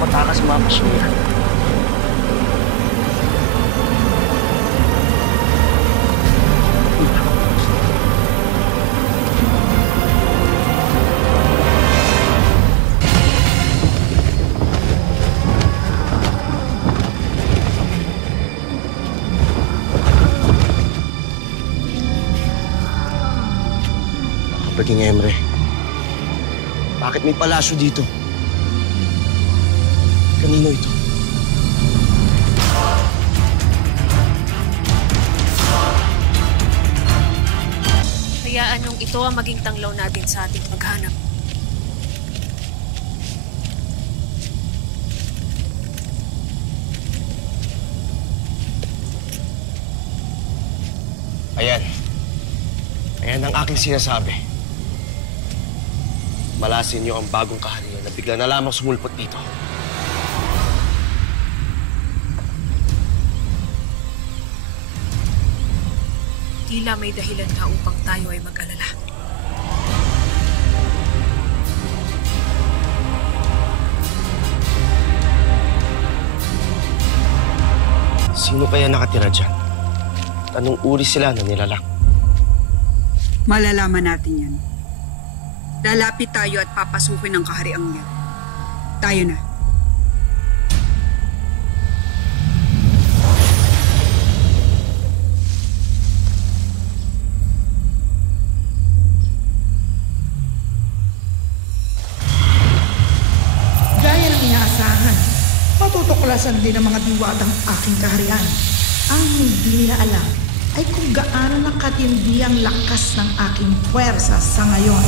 tumatakas sa mga kasuyan. Kapaging Emre, bakit may palasyo dito? Kanino ito? Hayaan niyong ito ang maging tanglaw natin sa ating paghanap. Ayan. Ayan ang aking sinasabi. Malasin niyo ang bagong kaharian na bigla na lamang sumulpot dito. Tila may dahilan nga upang tayo ay mag-alala. Sino kaya nakatira dyan? Anong uri sila na nilalang? Malalaman natin yan. Lalapit tayo at papasukin ang kahariang yan. Tayo na. Gaya ng inaasahan, matutuklasan din ng mga diwata ang aking kaharian. Ang hindi nila alam ay kung gaano nakatindi ang lakas ng aking puwersa sa ngayon.